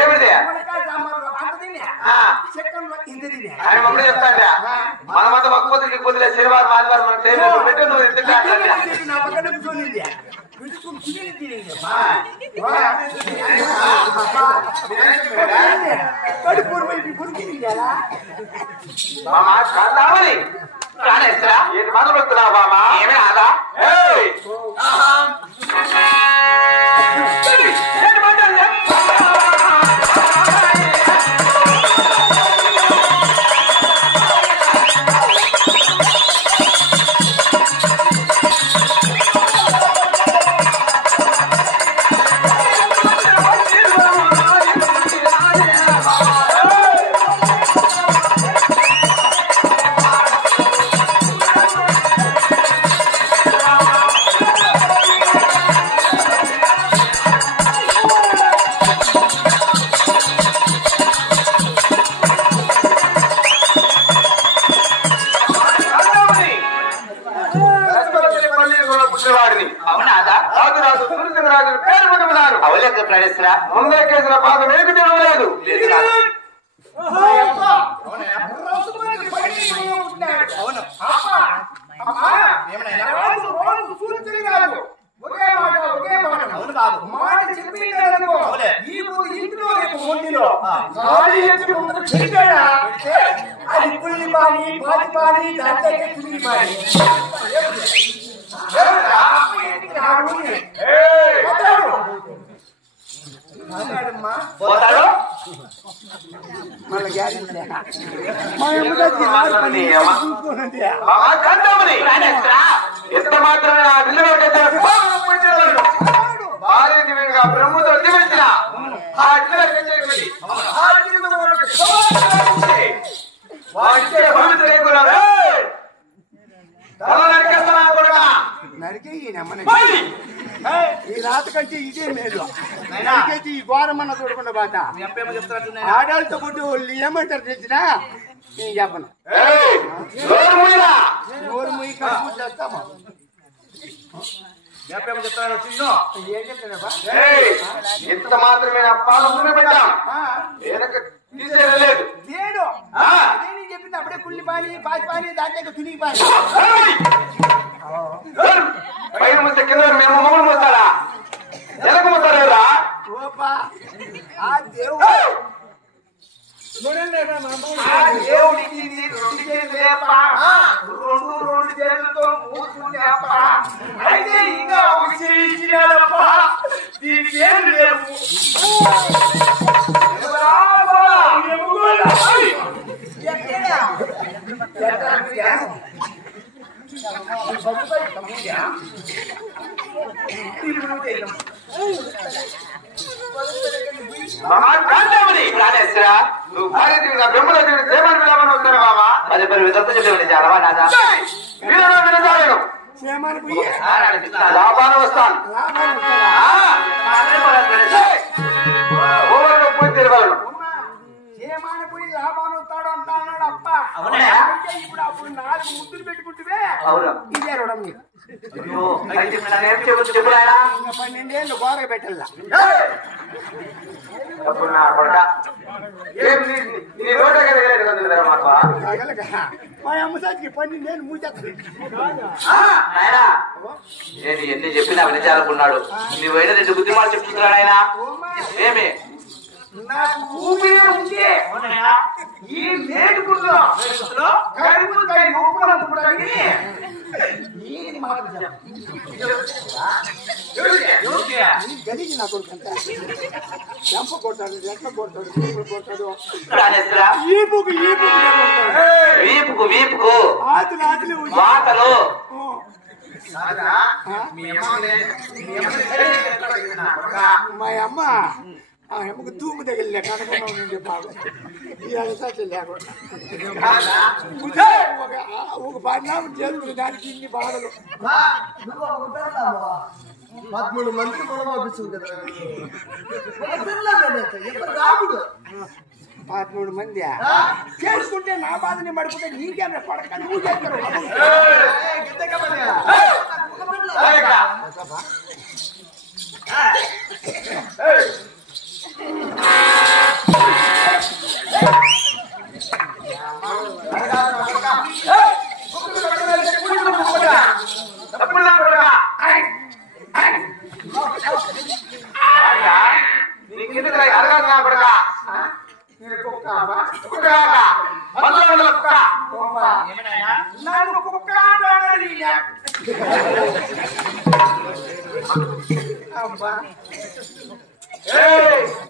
ఏమిటి ఆయన మమ్మీ చెప్తాండి మనమంతా పక్కపోతే నీకు శనివారం ఆదివారం పెట్టు నువ్వు మొదలు పెడుతున్నావు బామా ఏమే అలా ముందే కేసిన పాదం ఏమి తినలేదు పోతాడు ఎంత మాత్రమే బ్రహ్మతో దివించిన ఈ రాత కంటే ఇదే మేలు నాకైతే ఈ ఘోరమన్న చూడకుండా బాట ఆడాలతో కొట్టి వాళ్ళు ఏమంటారు తెచ్చినా నేను చెప్పను నోరు ముయ్యి కడుపు చేస్తాము ఇంత మాత్రమే పెట్టాం తీసేయలేదు చెప్పింది అప్పుడే కుళ్ళి పాని పాచి పాని దాంట్లో తుని పాని పైన ముస్తే కింద మేము మొగుడు మోస్తాడా ఎలకు మోస్తారా దేవుడికి రెండు చేతులతో మూసుకునేప్ప అయితే ఇంకా ఇచ్చినాడప్ప దీని పేరు లేవు నువ్వు భార్య బ్రహ్మల దేవాన్ని పిలవని వస్తాను బాబా పది పది విధంగా చెప్పేవాడి చాలవా నాదా లాభాన్ని వస్తాను తిరగలను ఏమానపోయి లాభాన్ని వస్తాడు అంటా అన్నాడు అప్ప ఇప్పుడు అప్పుడు 4 ముద్దులు పెట్టుకుంటే ఇదే రుణం నీకు 12 ఏళ్ళు గోర పెట్టల్లా మా అమ్మ సాటికి 12 ఏళ్ళు మూసేస్తాను నేను ఎన్ని చెప్పినా వినిచాలనుకున్నాడు నువ్వు అయినా 2 బుద్ధిమాలు చెప్తున్నాడు ఆయన ఏమి నాకు ఊపిరి ఉంటే ఈ నేడుకుల్లో గదికి నా కొడుకు అంతా చెంప కొడతాడు ఎట్ల కొడతాడు కొడతాడు వీపుకు ఆతులు మాటలు మా అమ్మ ఆ అమ్మకు తూము తగిలి కనకుండా ఉండే బాగా ఈ అలసాట్లు లేకుండా ఒక పరిణామం చేసుకునే దానికి ఇన్ని బాధలు 13 మంది కూడా పంపించు కదా రాముడు 16 మంది చేసుకుంటే నా బాధని పడుకుంటే నీకేమే పడక నువ్వు చేస్తారు